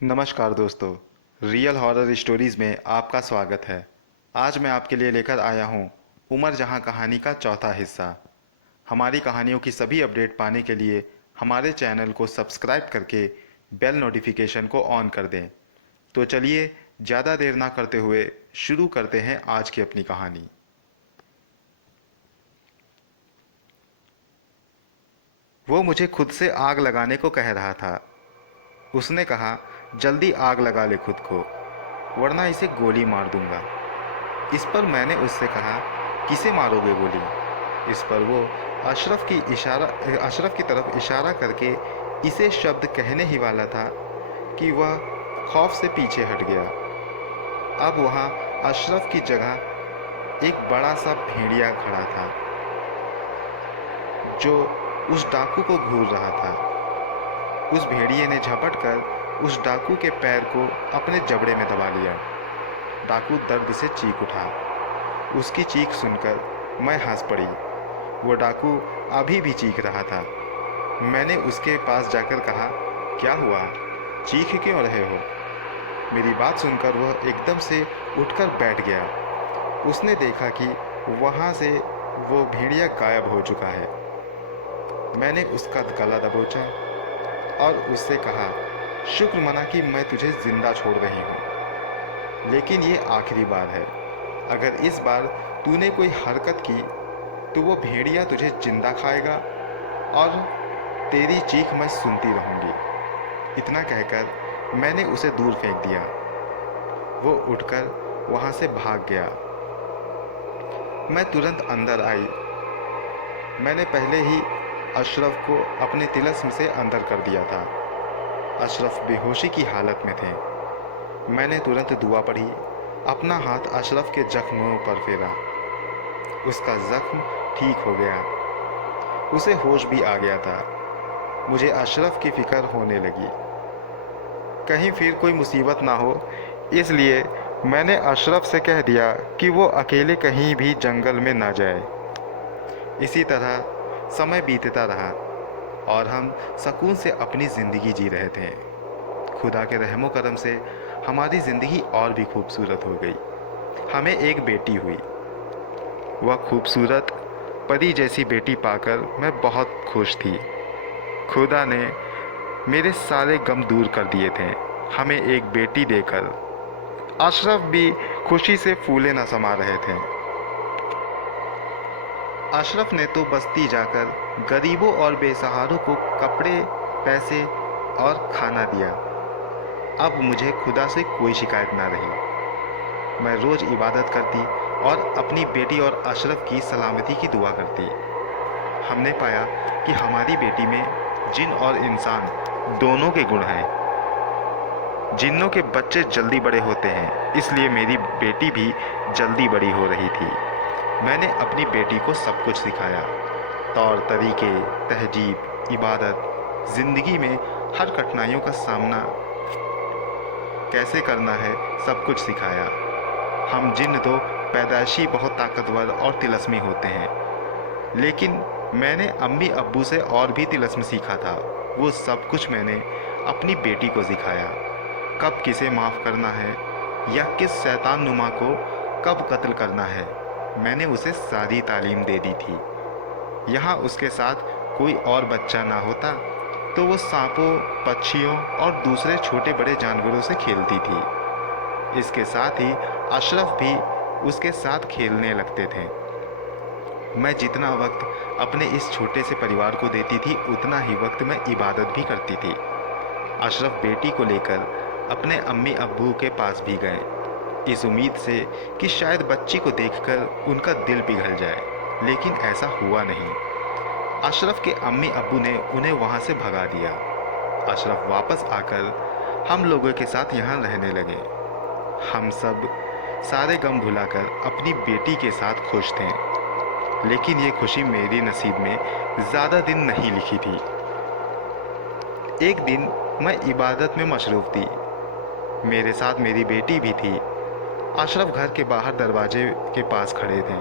नमस्कार दोस्तों, real horror stories में आपका स्वागत है। आज मैं आपके लिए लेकर आया हूँ उमर जहाँ कहानी का चौथा हिस्सा। हमारी कहानियों की सभी अपडेट पाने के लिए हमारे चैनल को सब्सक्राइब करके बेल नोटिफिकेशन को ऑन कर दें। तो चलिए ज़्यादा देर ना करते हुए शुरू करते हैं आज की अपनी कहानी। वो मुझे खुद से आग लगाने को कह रहा था। उसने कहा, जल्दी आग लगा ले खुद को, वरना इसे गोली मार दूंगा। इस पर मैंने उससे कहा, किसे मारोगे गोली? इस पर वो अशरफ की तरफ इशारा करके इसे शब्द कहने ही वाला था कि वह खौफ से पीछे हट गया। अब वहाँ अशरफ की जगह एक बड़ा सा भेड़िया खड़ा था जो उस डाकू को घूर रहा था। उस भेड़िए ने झपट कर उस डाकू के पैर को अपने जबड़े में दबा लिया। डाकू दर्द से चीख उठा। उसकी चीख सुनकर मैं हंस पड़ी। वो डाकू अभी भी चीख रहा था। मैंने उसके पास जाकर कहा, क्या हुआ, चीख क्यों रहे हो? मेरी बात सुनकर वह एकदम से उठकर बैठ गया। उसने देखा कि वहाँ से वो भेड़िया गायब हो चुका है। मैंने उसका गला दबोचा और उससे कहा, शुक्र मना कि मैं तुझे जिंदा छोड़ रही हूँ, लेकिन ये आखिरी बार है। अगर इस बार तूने कोई हरकत की तो वो भेड़िया तुझे जिंदा खाएगा और तेरी चीख मैं सुनती रहूंगी। इतना कहकर मैंने उसे दूर फेंक दिया। वो उठकर वहां से भाग गया। मैं तुरंत अंदर आई। मैंने पहले ही अशरफ को अपने तिलस्म से अंदर कर दिया था। अशरफ बेहोशी की हालत में थे। मैंने तुरंत दुआ पढ़ी, अपना हाथ अशरफ के जख्मों पर फेरा। उसका जख्म ठीक हो गया। उसे होश भी आ गया था। मुझे अशरफ की फिक्र होने लगी, कहीं फिर कोई मुसीबत ना हो। इसलिए मैंने अशरफ से कह दिया कि वो अकेले कहीं भी जंगल में ना जाए। इसी तरह समय बीतता रहा और हम सुकून से अपनी ज़िंदगी जी रहे थे। खुदा के रहमो करम से हमारी ज़िंदगी और भी खूबसूरत हो गई। हमें एक बेटी हुई। वह खूबसूरत परी जैसी बेटी पाकर मैं बहुत खुश थी। खुदा ने मेरे सारे गम दूर कर दिए थे हमें एक बेटी देकर। अशरफ भी खुशी से फूले न समा रहे थे। अशरफ ने तो बस्ती जाकर गरीबों और बेसहारों को कपड़े, पैसे और खाना दिया। अब मुझे खुदा से कोई शिकायत ना रही। मैं रोज़ इबादत करती और अपनी बेटी और अशरफ की सलामती की दुआ करती। हमने पाया कि हमारी बेटी में जिन और इंसान दोनों के गुण हैं। जिन्नों के बच्चे जल्दी बड़े होते हैं, इसलिए मेरी बेटी भी जल्दी बड़ी हो रही थी। मैंने अपनी बेटी को सब कुछ सिखाया, तौर तरीके, तहजीब, इबादत, ज़िंदगी में हर कठिनाइयों का सामना कैसे करना है, सब कुछ सिखाया। हम जिन्न तो पैदाइशी बहुत ताकतवर और तिलस्मी होते हैं, लेकिन मैंने अम्मी अब्बू से और भी तिलस्म सीखा था। वो सब कुछ मैंने अपनी बेटी को सिखाया। कब किसे माफ़ करना है या किस शैतान नुमा को कब कत्ल करना है, मैंने उसे सारी तालीम दे दी थी। यहाँ उसके साथ कोई और बच्चा ना होता तो वो सांपों, पक्षियों और दूसरे छोटे बड़े जानवरों से खेलती थी। इसके साथ ही अशरफ भी उसके साथ खेलने लगते थे। मैं जितना वक्त अपने इस छोटे से परिवार को देती थी, उतना ही वक्त मैं इबादत भी करती थी। अशरफ बेटी को लेकर अपने अम्मी अब्बू के पास भी गए, इस उम्मीद से कि शायद बच्ची को देखकर उनका दिल पिघल जाए, लेकिन ऐसा हुआ नहीं। अशरफ के अम्मी अब्बू ने उन्हें वहाँ से भगा दिया। अशरफ वापस आकर हम लोगों के साथ यहाँ रहने लगे। हम सब सारे गम भुलाकर अपनी बेटी के साथ खुश थे, लेकिन ये खुशी मेरी नसीब में ज़्यादा दिन नहीं लिखी थी। एक दिन मैं इबादत में मशरूफ़ थी। मेरे साथ मेरी बेटी भी थी। अशरफ घर के बाहर दरवाजे के पास खड़े थे।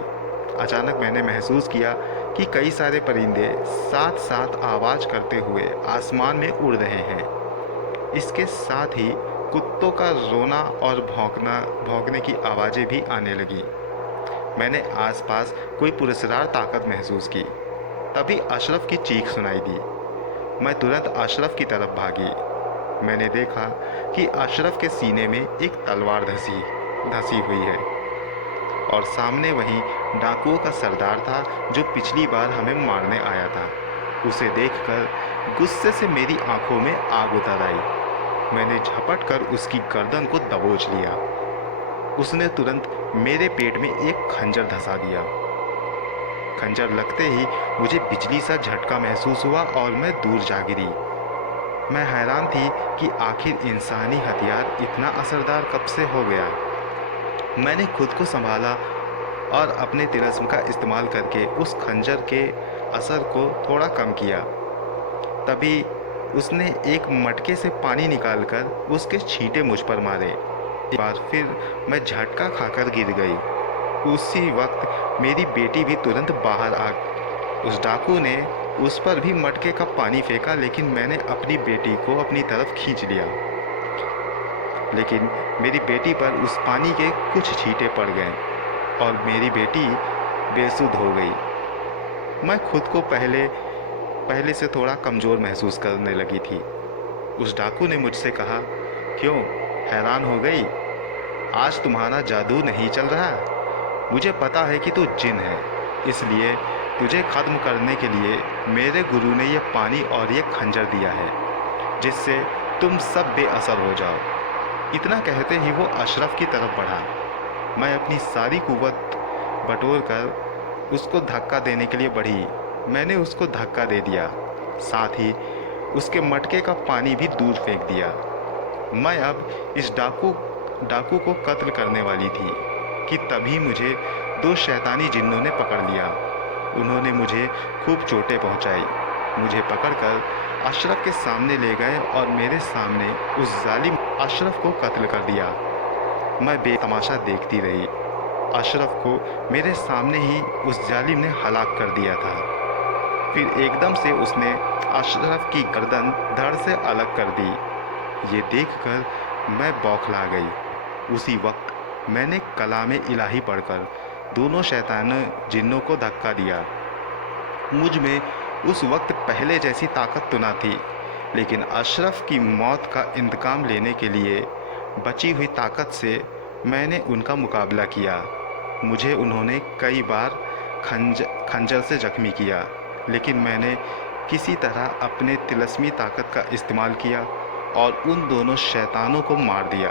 अचानक मैंने महसूस किया कि कई सारे परिंदे साथ साथ आवाज़ करते हुए आसमान में उड़ रहे हैं। इसके साथ ही कुत्तों का रोना और भौंकने की आवाज़ें भी आने लगी। मैंने आसपास कोई पुरस्कार ताकत महसूस की। तभी अशरफ की चीख सुनाई दी। मैं तुरंत अशरफ की तरफ भागी। मैंने देखा कि अशरफ के सीने में एक तलवार धंसी धंसी हुई है और सामने वही डाकुओं का सरदार था जो पिछली बार हमें मारने आया था। उसे देखकर गुस्से से मेरी आंखों में आग उतर आई। मैंने झपट कर उसकी गर्दन को दबोच लिया। उसने तुरंत मेरे पेट में एक खंजर धंसा दिया। खंजर लगते ही मुझे बिजली सा झटका महसूस हुआ और मैं दूर जा गिरी। मैं हैरान थी कि आखिर इंसानी हथियार इतना असरदार कब से हो गया। मैंने खुद को संभाला और अपने तिलस्म का इस्तेमाल करके उस खंजर के असर को थोड़ा कम किया। तभी उसने एक मटके से पानी निकालकर उसके छींटे मुझ पर मारे। एक बार फिर मैं झटका खाकर गिर गई। उसी वक्त मेरी बेटी भी तुरंत बाहर आ गई। उस डाकू ने उस पर भी मटके का पानी फेंका, लेकिन मैंने अपनी बेटी को अपनी तरफ खींच लिया। लेकिन मेरी बेटी पर उस पानी के कुछ छींटे पड़ गए और मेरी बेटी बेसुध हो गई। मैं खुद को पहले से थोड़ा कमज़ोर महसूस करने लगी थी। उस डाकू ने मुझसे कहा, क्यों हैरान हो गई? आज तुम्हारा जादू नहीं चल रहा? मुझे पता है कि तू जिन है, इसलिए तुझे ख़त्म करने के लिए मेरे गुरु ने यह पानी और ये खंजर दिया है, जिससे तुम सब बेअसर हो जाओ। इतना कहते ही वो अशरफ की तरफ बढ़ा। मैं अपनी सारी कुव्वत बटोर कर उसको धक्का देने के लिए बढ़ी। मैंने उसको धक्का दे दिया, साथ ही उसके मटके का पानी भी दूर फेंक दिया। मैं अब इस डाकू को कत्ल करने वाली थी कि तभी मुझे दो शैतानी जिन्नों ने पकड़ लिया। उन्होंने मुझे खूब चोटें पहुंचाई। मुझे पकड़कर अशरफ के सामने ले गए और मेरे सामने उस जालिम अशरफ को कत्ल कर दिया। मैं बेतमाशा देखती रही। अशरफ को मेरे सामने ही उस जालिम ने हलाक कर दिया था। फिर एकदम से उसने अशरफ की गर्दन धड़ से अलग कर दी। ये देखकर मैं बौखला गई। उसी वक्त मैंने कलामे इलाही पढ़कर दोनों शैतान जिन्नों को धक्का दिया। मुझ में उस वक्त पहले जैसी ताकत तो ना थी, लेकिन अशरफ की मौत का इंतकाम लेने के लिए बची हुई ताकत से मैंने उनका मुकाबला किया। मुझे उन्होंने कई बार खंजर से जख्मी किया, लेकिन मैंने किसी तरह अपने तिलस्मी ताकत का इस्तेमाल किया और उन दोनों शैतानों को मार दिया।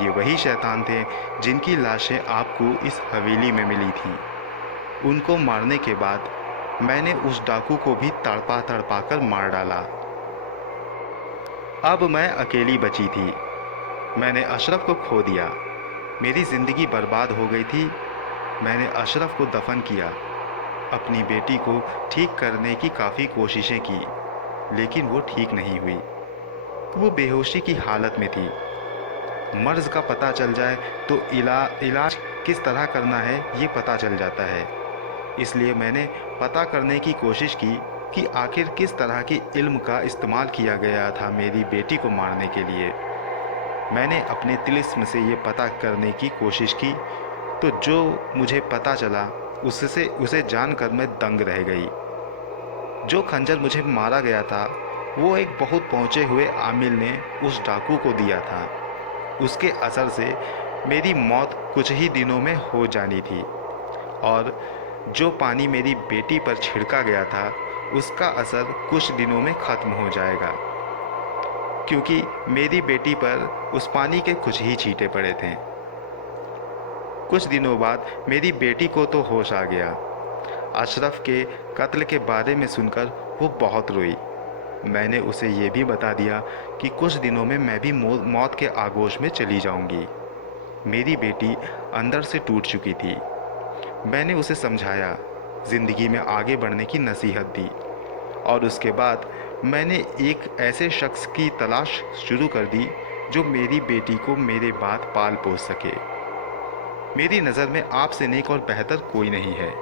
ये वही शैतान थे जिनकी लाशें आपको इस हवेली में मिली थी। उनको मारने के बाद मैंने उस डाकू को भी तड़पा तड़पा कर मार डाला। अब मैं अकेली बची थी। मैंने अशरफ को खो दिया। मेरी ज़िंदगी बर्बाद हो गई थी। मैंने अशरफ को दफन किया। अपनी बेटी को ठीक करने की काफ़ी कोशिशें की, लेकिन वो ठीक नहीं हुई। वो बेहोशी की हालत में थी। मर्ज़ का पता चल जाए तो इलाज किस तरह करना है ये पता चल जाता है। इसलिए मैंने पता करने की कोशिश की कि आखिर किस तरह के इल्म का इस्तेमाल किया गया था मेरी बेटी को मारने के लिए। मैंने अपने तिलिस्म से ये पता करने की कोशिश की, तो जो मुझे पता चला उसे जानकर मैं दंग रह गई। जो खंजर मुझे मारा गया था वो एक बहुत पहुँचे हुए आमिल ने उस डाकू को दिया था। उसके असर से मेरी मौत कुछ ही दिनों में हो जानी थी, और जो पानी मेरी बेटी पर छिड़का गया था उसका असर कुछ दिनों में ख़त्म हो जाएगा, क्योंकि मेरी बेटी पर उस पानी के कुछ ही छींटे पड़े थे। कुछ दिनों बाद मेरी बेटी को तो होश आ गया। अशरफ के कत्ल के बारे में सुनकर वो बहुत रोई। मैंने उसे ये भी बता दिया कि कुछ दिनों में मैं भी मौत के आगोश में चली जाऊंगी। मेरी बेटी अंदर से टूट चुकी थी। मैंने उसे समझाया, ज़िंदगी में आगे बढ़ने की नसीहत दी, और उसके बाद मैंने एक ऐसे शख्स की तलाश शुरू कर दी जो मेरी बेटी को मेरे बाद पाल पोस सके। मेरी नज़र में आपसे नेक और बेहतर कोई नहीं है,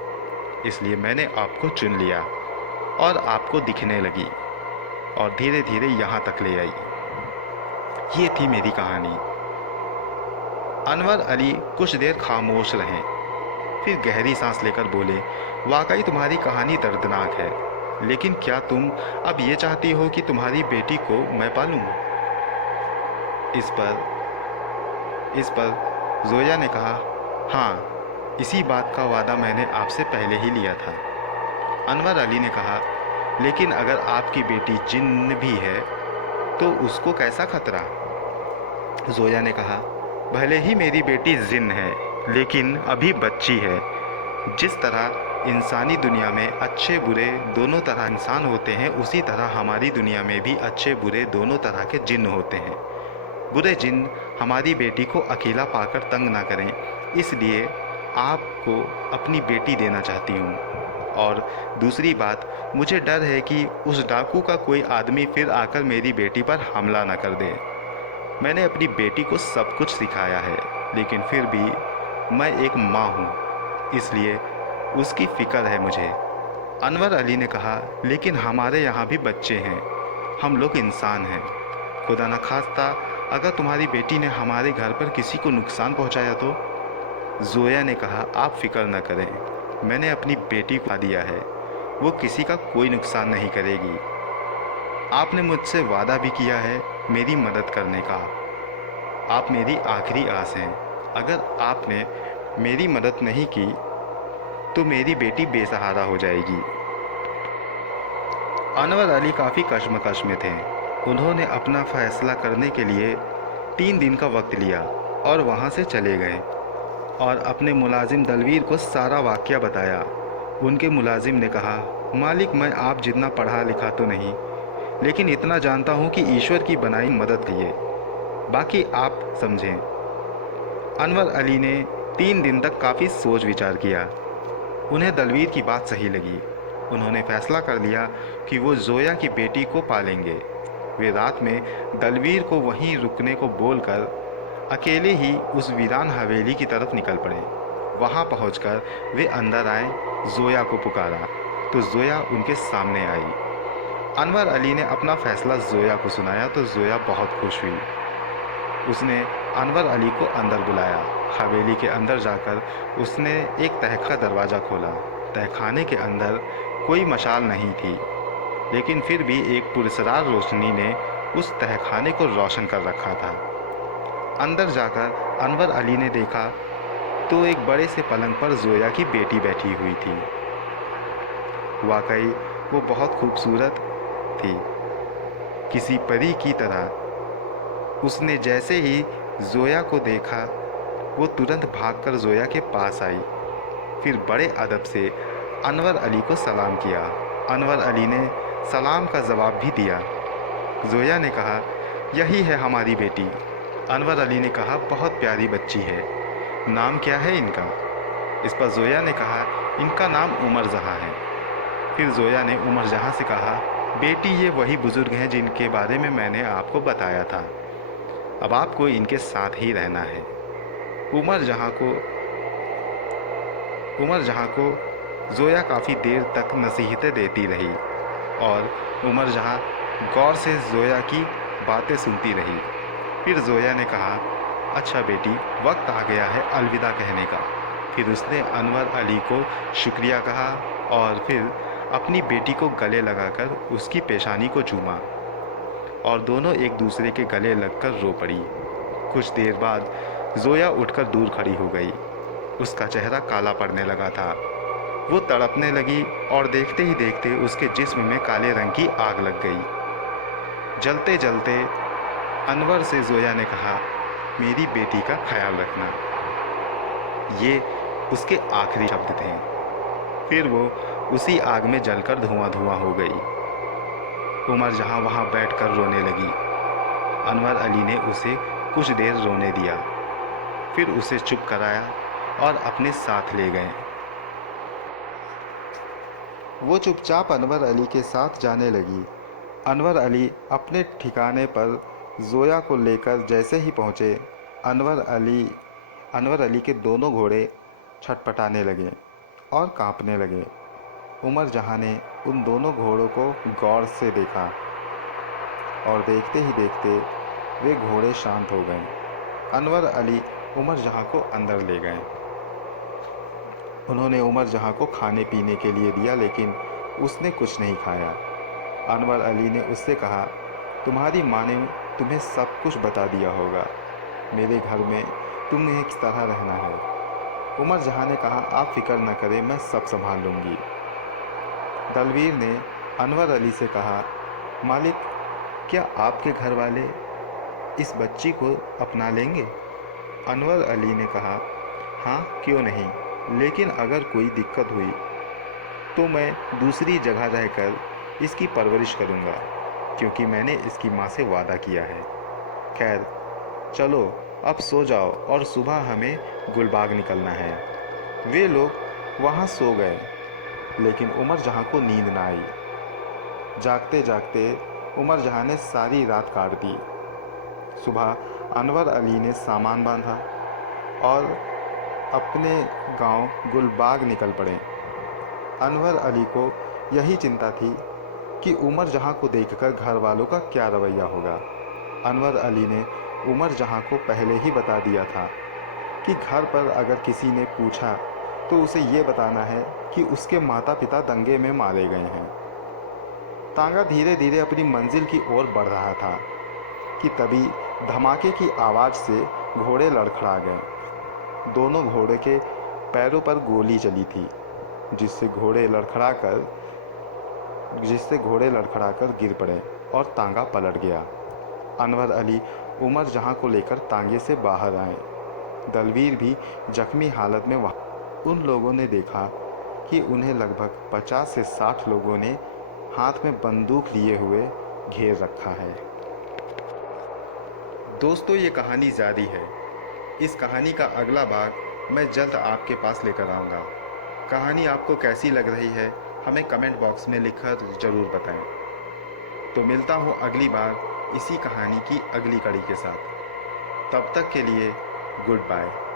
इसलिए मैंने आपको चुन लिया और आपको दिखने लगी और धीरे धीरे यहाँ तक ले आई। ये थी मेरी कहानी। अनवर अली कुछ देर खामोश रहे, फिर गहरी सांस लेकर बोले, वाकई तुम्हारी कहानी दर्दनाक है, लेकिन क्या तुम अब ये चाहती हो कि तुम्हारी बेटी को मैं पालूं? इस पर जोया ने कहा, हाँ, इसी बात का वादा मैंने आपसे पहले ही लिया था। अनवर अली ने कहा, लेकिन अगर आपकी बेटी जिन्न भी है तो उसको कैसा खतरा? जोया ने कहा, भले ही मेरी बेटी जिन्न है, लेकिन अभी बच्ची है। जिस तरह इंसानी दुनिया में अच्छे बुरे दोनों तरह इंसान होते हैं, उसी तरह हमारी दुनिया में भी अच्छे बुरे दोनों तरह के जिन्न होते हैं। बुरे जिन्न हमारी बेटी को अकेला पाकर तंग ना करें, इसलिए आपको अपनी बेटी देना चाहती हूँ। और दूसरी बात, मुझे डर है कि उस डाकू का कोई आदमी फिर आकर मेरी बेटी पर हमला ना कर दे। मैंने अपनी बेटी को सब कुछ सिखाया है, लेकिन फिर भी मैं एक माँ हूँ, इसलिए उसकी फ़िक्र है मुझे। अनवर अली ने कहा, लेकिन हमारे यहाँ भी बच्चे हैं, हम लोग इंसान हैं। खुदा न खास्ता अगर तुम्हारी बेटी ने हमारे घर पर किसी को नुकसान पहुँचाया तो? जोया ने कहा, आप फिक्र न करें, मैंने अपनी बेटी को दिया है, वो किसी का कोई नुकसान नहीं करेगी। आपने मुझसे वादा भी किया है मेरी मदद करने का। आप मेरी आखिरी आस हैं। अगर आपने मेरी मदद नहीं की तो मेरी बेटी बेसहारा हो जाएगी। अनवर अली काफ़ी कश्मकश में थे। उन्होंने अपना फैसला करने के लिए 3 दिन का वक्त लिया और वहाँ से चले गए और अपने मुलाजिम दलवीर को सारा वाक़या बताया। उनके मुलाजिम ने कहा, मालिक, मैं आप जितना पढ़ा लिखा तो नहीं, लेकिन इतना जानता हूँ कि ईश्वर की बनाई मदद कीजिए, बाकी आप समझें। अनवर अली ने 3 दिन तक काफ़ी सोच विचार किया। उन्हें दलवीर की बात सही लगी। उन्होंने फैसला कर लिया कि वो जोया की बेटी को पालेंगे। वे रात में दलवीर को वहीं रुकने को बोलकर अकेले ही उस वीरान हवेली की तरफ निकल पड़े। वहाँ पहुँचकर वे अंदर आए, जोया को पुकारा तो जोया उनके सामने आई। अनवर अली ने अपना फैसला जोया को सुनाया तो जोया बहुत खुश हुई। उसने अनवर अली को अंदर बुलाया। हवेली के अंदर जाकर उसने एक तहखा दरवाज़ा खोला। तहखाने के अंदर कोई मशाल नहीं थी, लेकिन फिर भी एक पुरस्रार रोशनी ने उस तहखाने को रोशन कर रखा था। अंदर जाकर अनवर अली ने देखा तो एक बड़े से पलंग पर जोया की बेटी बैठी हुई थी। वाकई वो बहुत खूबसूरत थी, किसी परी की तरह। उसने जैसे ही जोया को देखा, वो तुरंत भागकर जोया के पास आई, फिर बड़े अदब से अनवर अली को सलाम किया। अनवर अली ने सलाम का जवाब भी दिया। जोया ने कहा, यही है हमारी बेटी। अनवर अली ने कहा, बहुत प्यारी बच्ची है, नाम क्या है इनका? इस पर जोया ने कहा, इनका नाम उमर जहाँ है। फिर जोया ने उमर जहाँ से कहा, बेटी, ये वही बुज़ुर्ग हैं जिनके बारे में मैंने आपको बताया था, अब आपको इनके साथ ही रहना है। उमर जहाँ को जोया काफ़ी देर तक नसीहतें देती रही और उमर जहाँ गौर से जोया की बातें सुनती रही। फिर जोया ने कहा, अच्छा बेटी, वक्त आ गया है अलविदा कहने का। फिर उसने अनवर अली को शुक्रिया कहा और फिर अपनी बेटी को गले लगाकर उसकी पेशानी को चूमा और दोनों एक दूसरे के गले लगकर रो पड़ी। कुछ देर बाद जोया उठकर दूर खड़ी हो गई। उसका चेहरा काला पड़ने लगा था। वो तड़पने लगी और देखते ही देखते उसके जिस्म में काले रंग की आग लग गई। जलते जलते अनवर से जोया ने कहा, मेरी बेटी का ख्याल रखना। ये उसके आखिरी शब्द थे। फिर वो उसी आग में जलकर धुआं धुआं हो गई। उमर जहाँ वहाँ बैठकर रोने लगी। अनवर अली ने उसे कुछ देर रोने दिया, फिर उसे चुप कराया और अपने साथ ले गए। वो चुपचाप अनवर अली के साथ जाने लगी। अनवर अली अपने ठिकाने पर जोया को लेकर जैसे ही पहुँचे, अनवर अली के दोनों घोड़े छटपटाने लगे और कांपने लगे। उमर जहाँ ने उन दोनों घोड़ों को गौर से देखा और देखते ही देखते वे घोड़े शांत हो गए। अनवर अली उमर जहाँ को अंदर ले गए। उन्होंने उमर जहाँ को खाने पीने के लिए दिया, लेकिन उसने कुछ नहीं खाया। अनवर अली ने उससे कहा, तुम्हारी माँ ने तुम्हें सब कुछ बता दिया होगा। मेरे घर में तुम्हें किस तरह रहना है। उमर जहाँ ने कहा, आप फिक्र न करें, मैं सब संभाल लूँगी। दलवीर ने अनवर अली से कहा, मालिक, क्या आपके घर वाले इस बच्ची को अपना लेंगे? अनवर अली ने कहा, हाँ, क्यों नहीं, लेकिन अगर कोई दिक्कत हुई तो मैं दूसरी जगह रहकर इसकी परवरिश करूँगा, क्योंकि मैंने इसकी माँ से वादा किया है। खैर, चलो अब सो जाओ और सुबह हमें गुलबाग निकलना है। वे लोग वहाँ सो गए, लेकिन उमर जहाँ को नींद ना आई। जागते जागते उमर जहाँ ने सारी रात काट दी। सुबह अनवर अली ने सामान बांधा और अपने गांव गुलबाग निकल पड़े। अनवर अली को यही चिंता थी कि उमर जहाँ को देखकर घर वालों का क्या रवैया होगा। अनवर अली ने उमर जहाँ को पहले ही बता दिया था कि घर पर अगर किसी ने पूछा तो उसे ये बताना है कि उसके माता पिता दंगे में मारे गए हैं। तांगा धीरे धीरे अपनी मंजिल की ओर बढ़ रहा था कि तभी धमाके की आवाज़ से घोड़े लड़खड़ा गए। दोनों घोड़े के पैरों पर गोली चली थी, जिससे घोड़े लड़खड़ाकर गिर पड़े और तांगा पलट गया। अनवर अली उमर जहाँ को लेकर तांगे से बाहर आए। दलवीर भी जख्मी हालत में वहाँ। उन लोगों ने देखा कि उन्हें लगभग 50 से 60 लोगों ने हाथ में बंदूक लिए हुए घेर रखा है। दोस्तों, ये कहानी जारी है। इस कहानी का अगला भाग मैं जल्द आपके पास लेकर आऊँगा। कहानी आपको कैसी लग रही है हमें कमेंट बॉक्स में लिखकर ज़रूर बताएं। तो मिलता हूँ अगली बार इसी कहानी की अगली कड़ी के साथ। तब तक के लिए गुड बाय।